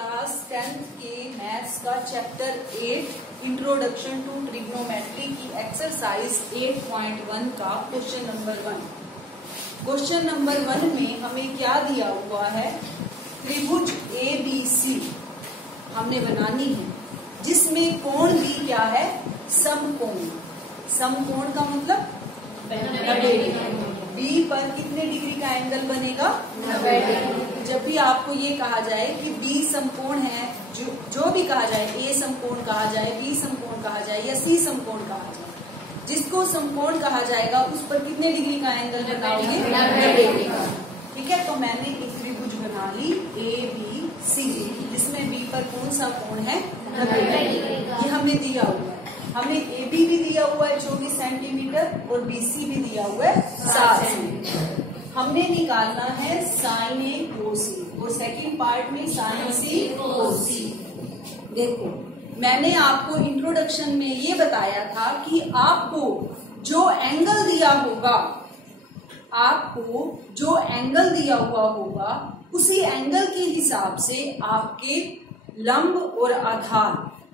Class 10th के maths का chapter 8 introduction to trigonometry की एक्सरसाइज 8.1 का क्वेश्चन नंबर 1। क्वेश्चन नंबर 1 में हमें क्या दिया हुआ है, त्रिभुज ABC हमने बनानी है जिसमें कोण भी क्या है, समकोण। समकोण का मतलब 90 डिग्री। बी पर कितने डिग्री का एंगल बनेगा, 90 डिग्री। जब भी आपको ये कहा जाए कि बी समकोण है, जो भी कहा जाए, ए समकोण कहा जाए, बी समकोण कहा जाए या सी समकोण कहा जाए, जिसको समकोण कहा जाएगा उस पर कितने डिग्री का एंगल बनाओगे, 90 डिग्री का। ठीक है, तो मैंने एक त्रिभुज बना ली ABC जिसमें बी पर कौन सा कोण है, 90 डिग्री। ये हमें दिया हुआ है। हमें AB भी दिया हुआ है 24 सेंटीमीटर और BC भी दिया हुआ है 7 सेंटीमीटर। हमने निकालना है साइन A cos A और सेकंड पार्ट में साइन C cos C। देखो, मैंने आपको इंट्रोडक्शन में ये बताया था कि आपको जो एंगल दिया होगा, आपको जो एंगल दिया हुआ होगा उसी एंगल के हिसाब से आपके लंब और आधार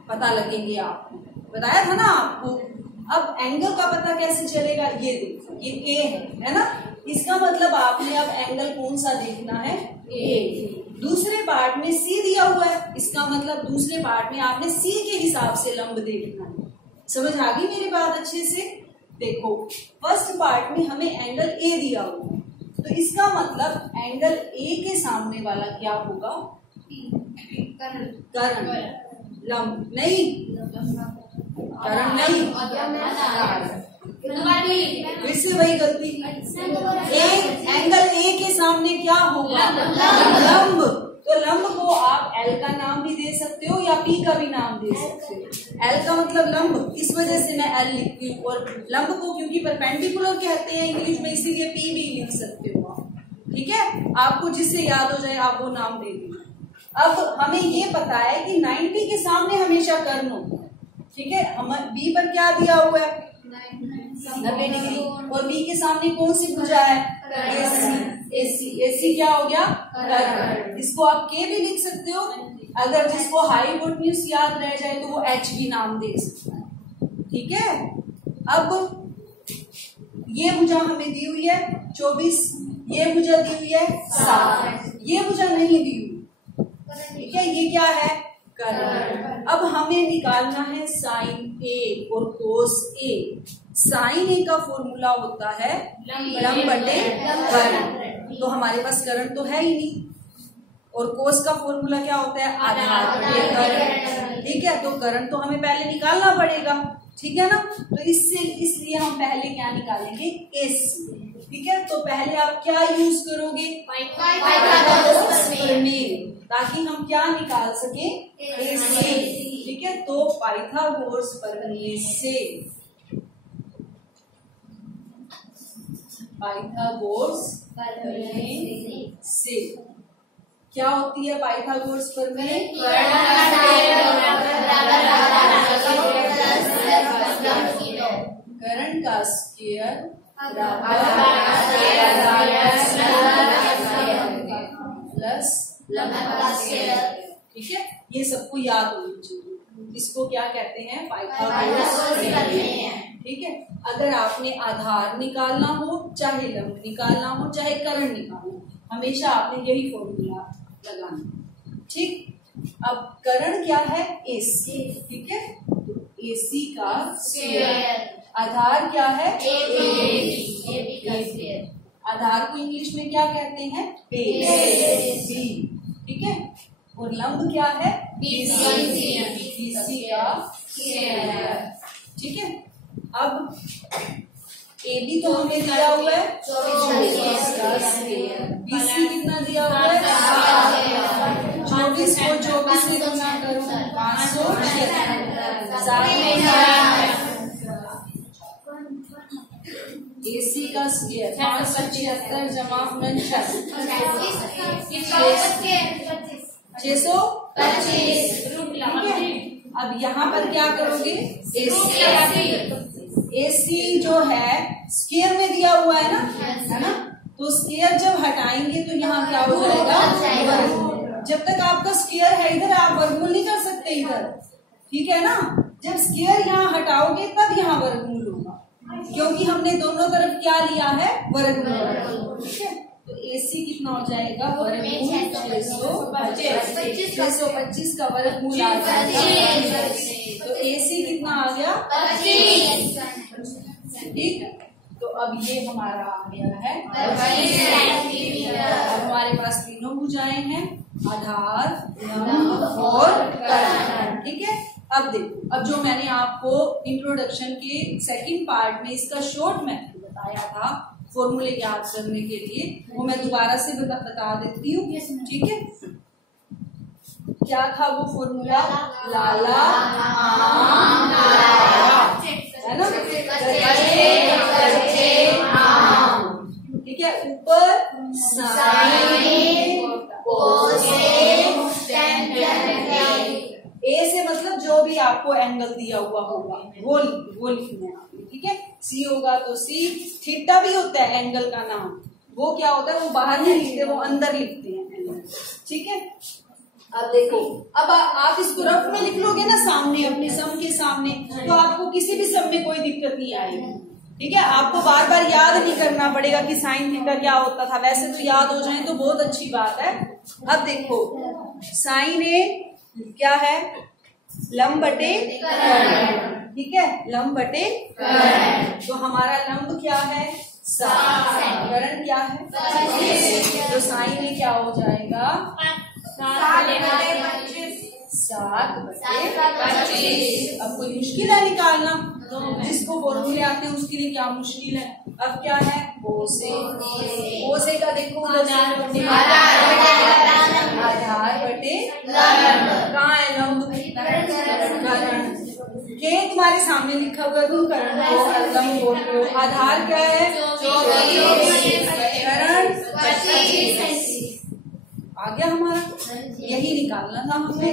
पता लगेंगे। आपको बताया था ना आपको। अब एंगल का पता कैसे चलेगा, ये देखो, ये A है ना, इसका मतलब आपने अब एंगल कौन सा देखना है, A। दूसरे पार्ट में C दिया हुआ है, इसका मतलब दूसरे पार्ट में आपने C के हिसाब से लंब देखना है। समझ आ गई मेरी बात अच्छे से। देखो, फर्स्ट पार्ट में हमें एंगल A दिया हुआ है, तो इसका मतलब एंगल A के सामने वाला क्या होगा, कर्ण। लंब नहीं, कर्ण नहीं, फिर से वही गलती। एंगल A के सामने क्या होगा, लंब। तो लंब को आप L का नाम भी दे सकते हो या P का भी नाम दे सकते हो। L का मतलब लंब, इस वजह से मैं L लिखती हूँ, और लंब को क्योंकि परपेंडिकुलर कहते हैं इंग्लिश में, इसीलिए P भी लिख सकते हो आप। ठीक है, आपको जिससे याद हो जाए आप वो नाम दे दीजिए। अब हमें ये पता है कि 90 के सामने हमेशा कर्ण होता है। ठीक है, हम B पर क्या दिया हुआ है, 90 डिग्री, और B के सामने कौन सी भुजा है, AC क्या हो गया, कर्ण। इसको आप K भी लिख सकते हो। अगर जिसको हाइपोटेन्यूज याद रह जाए तो वो H भी नाम दे सकता है। ठीक है, अब ये भुजा हमें दी हुई है 24, ये भुजा दी हुई है 7, ये भुजा नहीं दी हुई। ठीक है, ये क्या है, कर्ण। अब हमें निकालना है साइन A और कोस A। साइन A का फॉर्मूला होता है लंब बटे कर्ण, तो हमारे पास कर्ण तो है ही नहीं। और कोस का फॉर्मूला क्या होता है, आधार बटे कर्ण। ठीक है, तो कर्ण तो हमें पहले निकालना पड़ेगा। ठीक है ना, तो इसलिए हम पहले क्या निकालेंगे, AC। ठीक है, तो पहले आप क्या यूज करोगे, पाइथागोरस प्रमेय, ताकि हम क्या निकाल सके, AC। ठीक है, तो पाइथागोरस प्रमेय से, पाइथागोरस प्रमेय से क्या होती है, पाइथागोरस प्रमेय, कर्ण का स्क्वायर प्लस लंब का स्क्वायर। ठीक है, ये सबको याद होनी चाहिए। इसको क्या कहते हैं, पाइथागोरस प्रमेय। ठीक है, अगर आपने आधार निकालना हो, चाहे लंब निकालना हो, चाहे कर्ण निकालना हो, हमेशा आपने यही फॉर्मूला लगाना। ठीक, अब कर्ण क्या है, AC। ठीक है, तो AC का स्क्वायर, आधार क्या है, AB का स्क्वायर। आधार को इंग्लिश में क्या कहते हैं, बेस। ठीक है, और लंब क्या है, BC का स्क्वायर। ठीक है, अब AB तो हमें दिया हुआ है 24 का स्क्वायर, BC कितना दिया हुआ है 24 को 24 से गुना करो 576। AC का स्क्वायर 575 जमा 49 625। ठीक है, अब यहाँ पर क्या करोगे, AC जो है स्क्वायर में दिया हुआ है ना, तो स्क्वायर जब हटाएंगे तो यहाँ क्या हो जाएगा, जब तक आपका स्क्वायर है इधर आप वर्गमूल नहीं कर सकते इधर, ठीक है ना। जब स्क्वायर यहाँ हटाओगे तब यहाँ वर्गमूल होगा, क्योंकि हमने दोनों तरफ क्या लिया है, वर्गमूल, ठीक है। तो AC कितना हो जाएगा, वर्गमूल 625 का वर्गमूल आ जाएगा, तो AC कितना आ गया 25, ठीक है। तो अब ये हमारा आ गया है 25। अब हमारे पास तीनों भुजाएं हैं, आधार, लंब और कर्ण, ठीक है। अब देखो, अब जो मैंने आपको इंट्रोडक्शन के सेकंड पार्ट में इसका शॉर्ट मेथड बताया था फॉर्मूले याद करने के लिए, वो मैं दोबारा से बता देती हूँ, ठीक है। क्या था वो फॉर्मूला, लाला आम है ना, ठीक है। ऊपर ए से मतलब जो भी आपको एंगल दिया हुआ होगा वो लिखना है आपने, ठीक है। सी होगा तो सी, थीटा भी होता है एंगल का नाम, वो क्या होता है, वो बाहर नहीं लिखते, वो अंदर लिखते हैं, ठीक है। अब देखो, अब आप इसको रफ में लिख लोगे ना सामने, अपने सम के सामने, तो आपको किसी भी सम में कोई दिक्कत नहीं आएगी, ठीक है। आपको बार बार याद नहीं करना पड़ेगा कि साइन थीटा क्या होता था, वैसे तो याद हो जाए तो बहुत अच्छी बात है। अब देखो, साइन ए क्या है, लंब बटे कर्ण, ठीक है, लंब बटे कर्ण। तो हमारा लंब क्या है 7, कर्ण क्या है 25, तो साइन में क्या हो जाएगा 7 बटे 25। अब कोई मुश्किल है निकालना, जिसको फॉर्मूले आते हैं उसके लिए क्या मुश्किल है। अब क्या है, कोसे का देखो आधार बटे कहाँ है, लंब कर्ण, के तुम्हारे सामने लिखा हुआ, तुम कर्ण को लंब बोल रहे हो। आधार क्या है 24, कर्ण 25, आ गया हमारा, यही निकालना था हमने।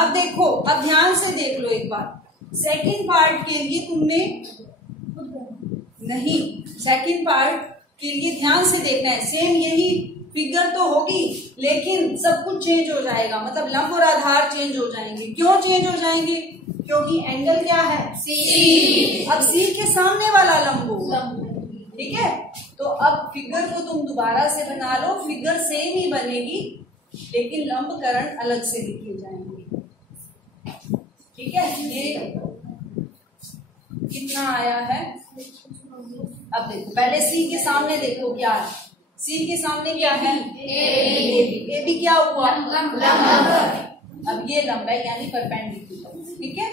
अब देखो, अब ध्यान से देख लो एक बार, सेकंड पार्ट के लिए तुमने नहीं, सेकंड पार्ट के लिए ध्यान से देखना है, सेम यही फिगर तो होगी लेकिन सब कुछ चेंज हो जाएगा, मतलब लंब और आधार चेंज हो जाएंगे। क्यों चेंज हो जाएंगे, क्योंकि एंगल क्या है C, अब C के सामने वाला लंब होगा, ठीक है। तो अब फिगर को तुम दोबारा से बना लो, फिगर सेम ही बनेगी लेकिन लंब कर्ण अलग से लिखे जाएंगे, ठीक है। ये कितना आया है, अब देखो पहले सी के सामने देखो क्या है, सी के सामने क्या है ए बी क्या हुआ लंब, अब ये लंब है यानी परपेंडिकुलर, ठीक है।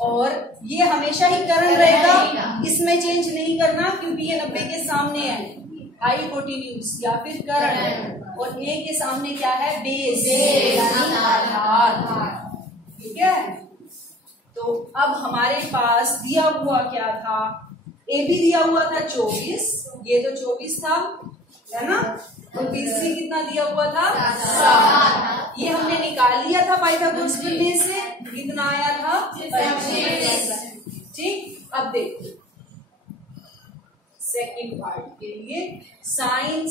और ये हमेशा ही कर्ण रहेगा, इसमें चेंज नहीं करना क्योंकि ये 90 के सामने है, हाइपोटेन्यूज या फिर कर्ण, और ए के सामने क्या है बेस यानी आधार, ठीक है। तो अब हमारे पास दिया हुआ क्या था, ए बी दिया हुआ था 24, ये तो 24 था है ना, तो BC कितना दिया हुआ था 7, ये हमने निकाल लिया था पाइथागोरस प्रमेय से, कितना आया था 25, ठीक। अब देखो सेकंड पार्ट के लिए, साइन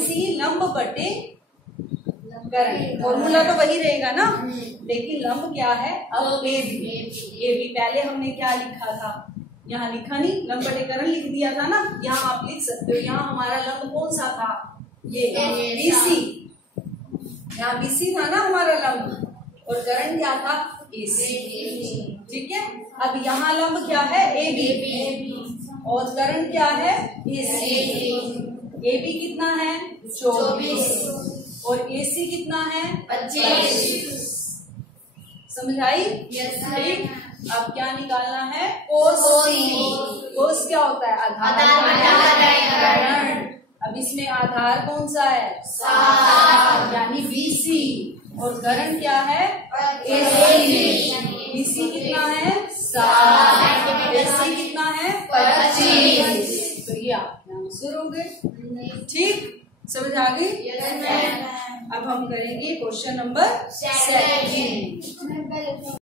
सी लंब बटे कर्ण, फॉर्मूला तो वही रहेगा ना, लेकिन लंब क्या है अब ए बी, पहले हमने क्या लिखा था, यहाँ लिखा नहीं, लंब बटे कर्ण लिख दिया था ना, यहाँ आप लिख सकते हो। यहाँ हमारा लंब कौन सा था, ये BC, यहाँ BC था ना हमारा लंब, और कर्ण क्या था AC, ठीक है। अब यहाँ लंब क्या है AB और कर्ण क्या है AC, AB कितना है 24 और AC कितना है 25, समझ आई, ठीक। अब क्या निकालना है, कोस क्या होता है आधार, अब इसमें आधार कौन सा है 7 यानी BC, और कर्ण क्या है AC, BC कितना है 7, AC कितना है 25, तो ये आपके आंसर हो गए, ठीक, समझ आ गई। अब हम करेंगे क्वेश्चन नंबर 7।